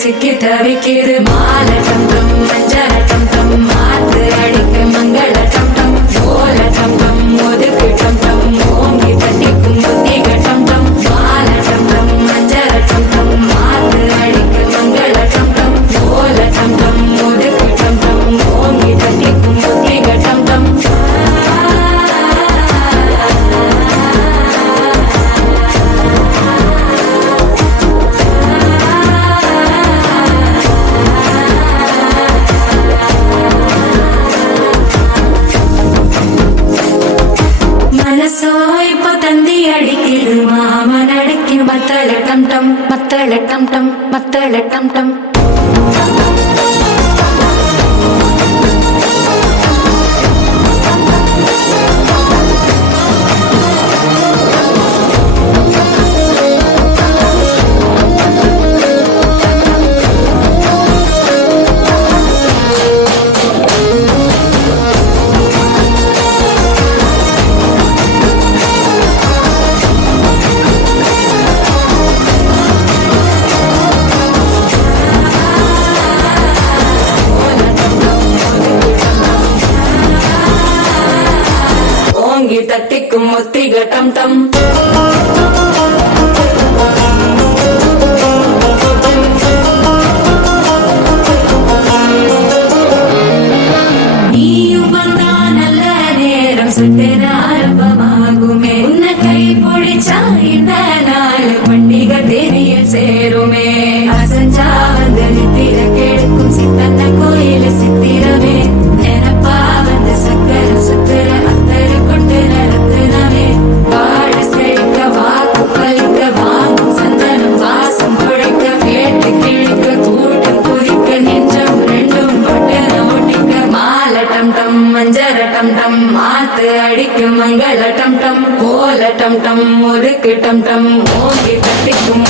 சிக்கி தவிக்கிது மால டம் டம் மஞ்சள டம் டம் மாத்து அடிக்க மங்கள டம் டம் ஓல டம் டம் ஒதுக்கு டம் டம் ஓங்கி தட்டிக்கும் புத்திக டம் டம் மால டம் டம் மஞ்சள டம் டம் மாத்து அடிக்க மங்கள டம் டம் ஓல டம் டம் ஒதுக்கு டம் டம் ஓங்கி தட்டிக்கும் புத்திக டம் டம் மனசோ இப்போ தந்தி அடிக்குது மாமன் அடிக்கு மத்தள டம் டம் மத்தள டம் டம் மத்தள டம் டம் தட்டிக்கும் முத்திக டம் டம் நீயும் வந்தா நல்ல நேரம் சுட்டேன ஆரம்பமாகுமே உன்னை கை பிடிச்சா இந்த நாள் பண்டிகை தேனியில் சேருமே அசஞ்சா வந்து நித்திர கெடுக்கும் சித்தன்ன கோயில சித்திரமே நினப்பா வந்து சக்கர சுத்திர அத்தரு கொண்டு நடத்துனவே வாழ செழிக்க வாக்கு பலிக்க வாங்கும் சந்தனம் வாசம் குழைக்க கேட்டு கிழிக்க கூட்டம் குதிக்க நெஞ்சம் ரெண்டும் பட்டு ஓட்டிக்க மால டம் டம் மஞ்சர டம் டம் மாத்து அடிக்கும் மங்கள டம் டம் ஓல டம் டம் ஒதுக்கு டம் டம் ஓங்கி தட்டிக்கும்